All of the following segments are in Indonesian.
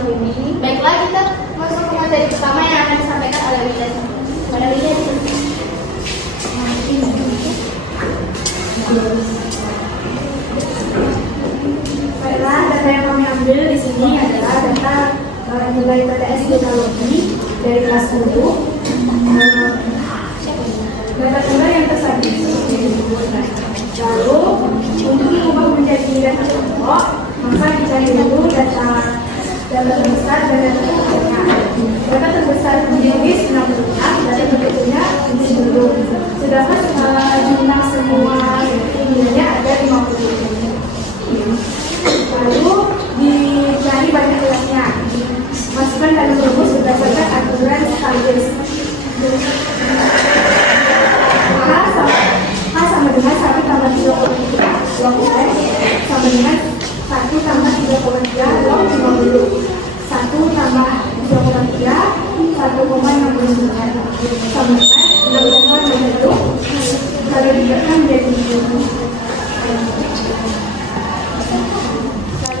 didahului. Baiklah, kita masuk ke materi pertama yang akan disampaikan oleh William. Pada William. Baiklah, data yang kami ambil di sini adalah data nilai PTS Teknologi dari kelas 10. Data tunggal yang tersaji seperti ini. Lalu untuk diubah menjadi data pokok, maka dicari dulu data terbesar dan data terkecilnya. Data terbesar ditulis 66, data terkecilnya ini dulu. Sedangkan jumlah semua nilainya ada 50. Lalu dicari banyak kelasnya. Masukkan dalam rumus berdasarkan aturan sekaligus. H sama dengan 1 tambah 3,3 log N sama dengan 1 tambah 3,3 log 50. 1 tambah 3,3 1,69 sama dengan 6,60. Kalau diberikan menjadi 7.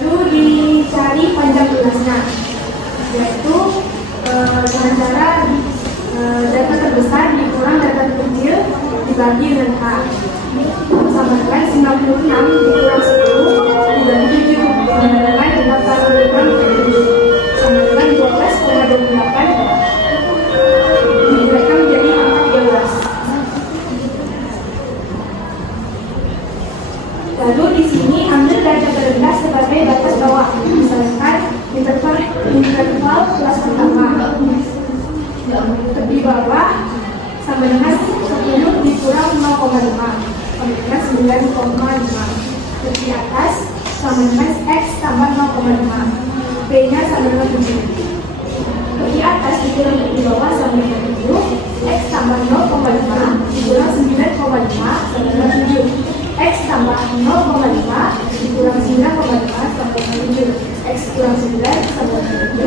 Lalu dicari panjang kelasnya, yaitu dengan cara data terbesar dikurang data terkecil dibagi dengan H sama dengan 96 dikurang 10 dibagi 7 sama dengan 86 sama dengan 12,28 diberikan menjadi angka 13. Lalu di sini ambil data terendah sebagai batas bawah, misalkan interval kelas pertama. Di bawah sama dengan 10 dikurang 0,5 sama dengan 9,5. Di atas sama dengan X tambah 0,5. B-nya sama dengan 7. Di atas dikurang di bawah sama dengan 7. X tambah 0,5 dikurang 9,5 sama dengan 7. X tambah 0,5 dikurang 9,5 sama dengan 7. X kurang 9 sama dengan 7.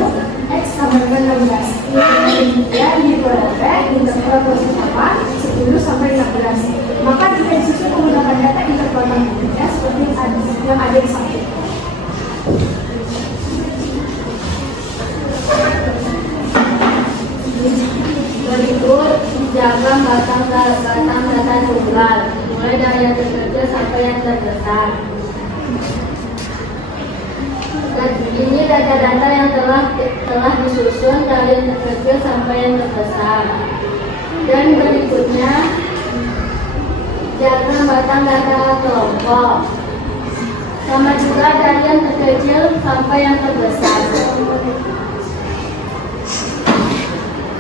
X sama dengan 16. Kemudian diperoleh interval kelas pertama 10 sampai 16. Maka jika disusun menggunakan data interval berikutnya seperti yang ada di samping. Berikut diagram batang data tunggal, mulai dari yang terkecil sampai yang terbesar. Dan ini data-data yang telah disusun dari yang terkecil sampai yang terbesar. Dan berikutnya diagram batang data kelompok, sama juga dari yang terkecil sampai yang terbesar.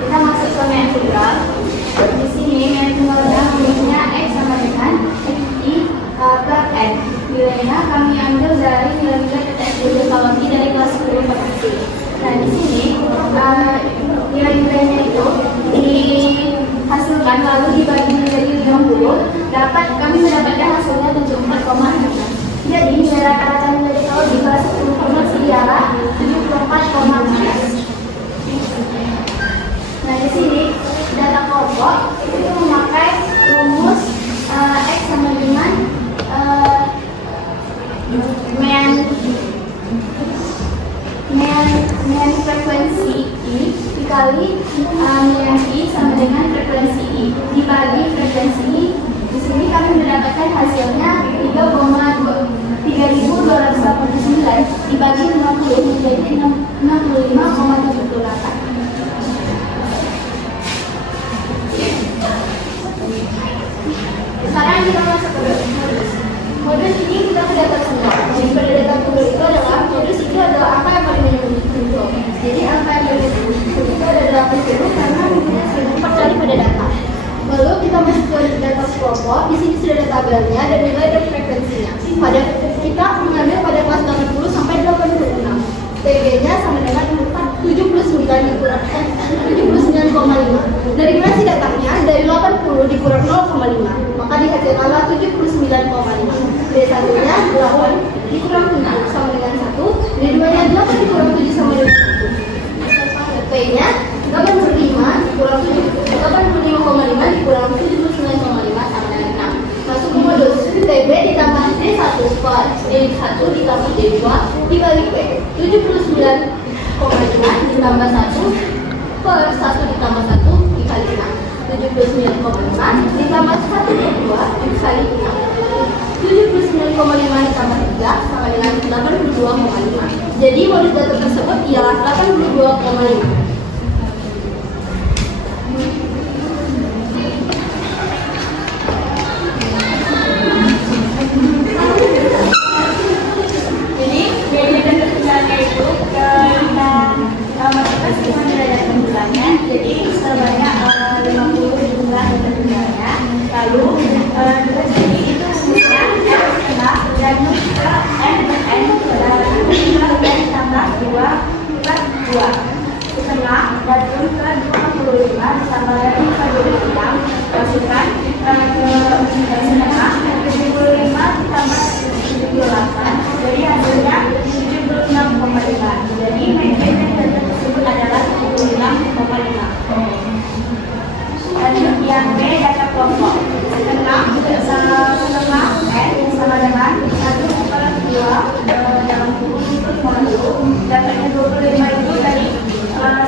Kita masuk ke main tunggal. Di sini main tunggalnya rumusnya X sama dengan X per N. Nilainya kami ambil dari nilai-nilai PTS Teknologi dari kelas 10 posisi. Nah di sini nilai-nilainya itu dihasilkan lalu dibagi menjadi 60. Kami mendapatkan hasilnya 74,6. Jadi nilai rata-rata nilai kalau di kelas 10 formasi ialah 74,6. Nah di sini data kelompok itu memakai rumus X sama dengan mean frekuensi I dikali mean I sama dengan frekuensi I dibagi frekuensi I. Di sini kami mendapatkan hasilnya 3,3289 dibagi 60 menjadi 65,78. Sekarang kita masuk ke modus. Modus ini kita ke data tunggal. Jadi pada data tunggal itu adalah modus itu adalah angka yang paling banyak muncul. Jadi angka yang paling muncul itu ada 80 karena mungkinnya 1004 kali pada data. Lalu kita masuk ke data kelompok. Di sini sudah ada tabelnya dan nilai dan frekuensinya. Pada kita mengambil pada kelas 80 sampai 86. TG-nya sama dengan 79,5. Dari mana sih datangnya? Dari 80 dikurang 0,5. Maka dihasilkanlah 79,5. Dari satunya 8 dikurang 7 sama dengan 1. Dari 2-nya 8 dikurang 7 sama dengan 1. P-nya 85 dikurang 85,5 dikurang 79,5 sama dengan 6. Masuk ke modus. TB ditambah D1 per D1 ditambah D2 dibagi P 79,5 ditambah 1 per 1 ditambah 1 dikali 6. 79,5 ditambah 1 per 2 dikali 6. 79,5 ditambah 3 sama dengan 82,5. Jadi modul data tersebut ialah 82,5. Jadi media dan ketinggalannya itu masukkan semua derajat ketinggalannya. Jadi sebanyak 50 jumlah ketinggalannya. Lalu dari sini itu rumusnya n setengah dan ke n per n dan n tambah 2 per 2 setengah dan ke 25 ditambah dari ke 26 masukkan ke setengah 75 ditambah 78 jadi hasilnya 76,5. Jadi media tersebut adalah 76,5. Lanjut yang B, data kelompok. Setengah n sama dengan 1 per 2 dalam kurung itu 50. Dapatnya 25 itu dari 1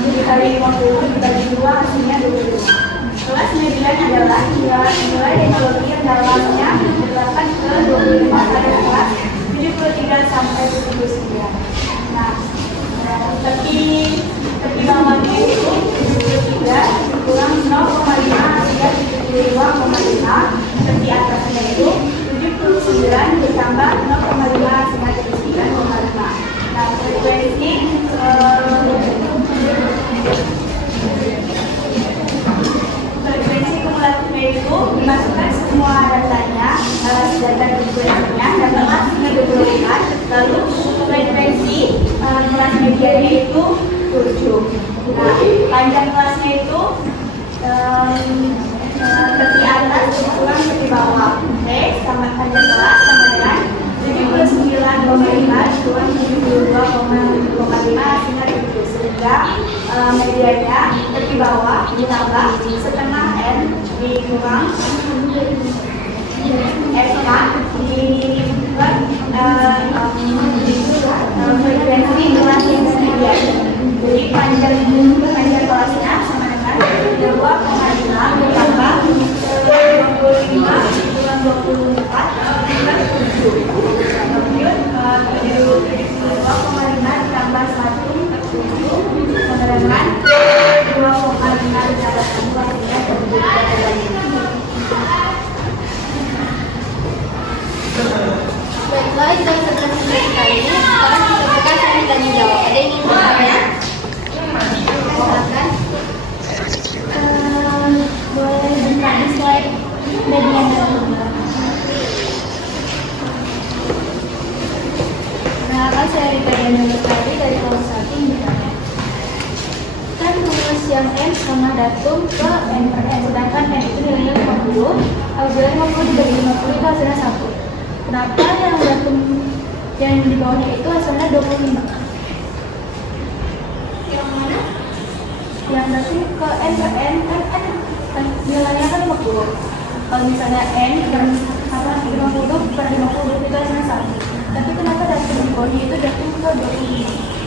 dikali 50 dibagi 2 hasilnya 25. Kelas 9 adalah nilai teknologi yang dalamnya terdapat ke 25 pada kelas 73 sampai 79. Nah, tepi bawahnya itu 73 kurang 0,5 hingga 75,5. Tepi atasnya itu 79 ditambah 0,5 hingga 79,5. Nah, frekuensi kumulatifnya itu dimasukkan semua datanya, data frekuensinya, data kelas 25, lalu frekuensi kelas medianya itu 7. Nah, panjang kelasnya itu tepi atas kurang tepi bawah. Oke, sama panjang kelas sama dengan 79,5 kurang 72,5 hasilnya 7. Sehingga medianya tepi bawah ditambah setengah n dikurang dibuat frekuensi kelas yang media. Jadi panjang kelasnya sama dengan 2,5 ditambah 25 kurang 24 dengan 7. Kemudian 2,5 ditambah 1 sama dengan 2,5 ditambah 1 hasilnya 7. Baiklah, kita selesai kali ini. Sekarang kita buka sesi tanya jawab. Ada yang ingin bertanya? Silakan. Boleh buka di slide media dulu. Nah, saya Rika dulu tadi dari kelas 1 misalnya. Kan rumus yang n sama datum ke n per n, sedangkan n itu nilainya 50. Apabila 50 dibagi 50 itu hasilnya 1. Kenapa yang datum yang di bawahnya itu hasilnya 25? Yang mana? Yang datum ke n per n kan nilainya kan 50. Kalau misalnya n yang 50 per 50 itu hasilnya 1. Tapi kenapa datum di bawahnya itu datum ke 25?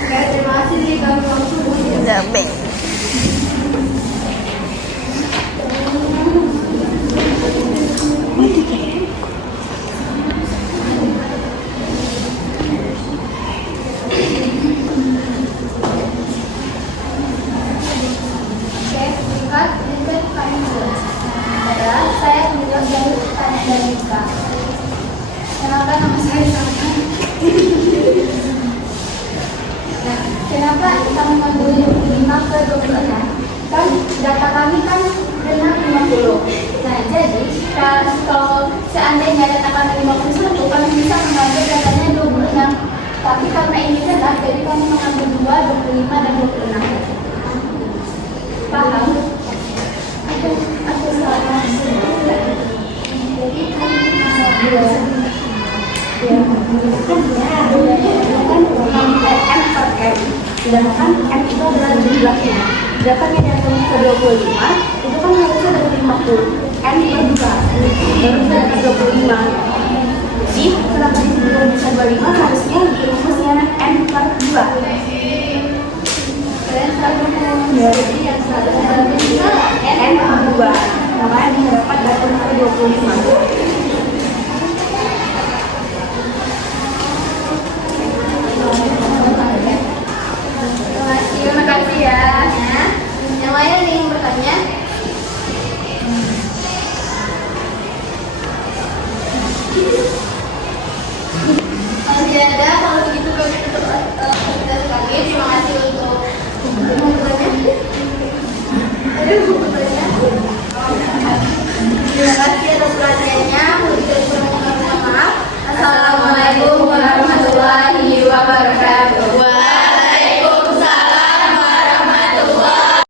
Oke, terima kasih di kami langsung. Jambe. Saya menjawab dari pertanyaan dari Rika. Kenapa nama saya Salman? Nah, kenapa kita mengambil 25 ke 26? Kan data kami kan benar 50. Nah, jadi kalau seandainya data kami 51, kami bisa mengambil datanya 26. Tapi karena ini benar, jadi kami mengambil 2, 25, dan 26. Paham? Aku salah. Jadi kan sedangkan M itu adalah jumlahnya. Sedangkan yang datang ke 25 itu kan harusnya dari 50. N per 2. Baru dapat 25. Jadi setelah tadi sebelum bisa 25 harusnya dirumus yang N per 2. Kalian selalu Ya. jadi yang selalu N per 2. Makanya bisa dapat dapat 25. Terima kasih ya. Yang lain nih yang bertanya? Kalau tidak ada, kalau begitu kami tutup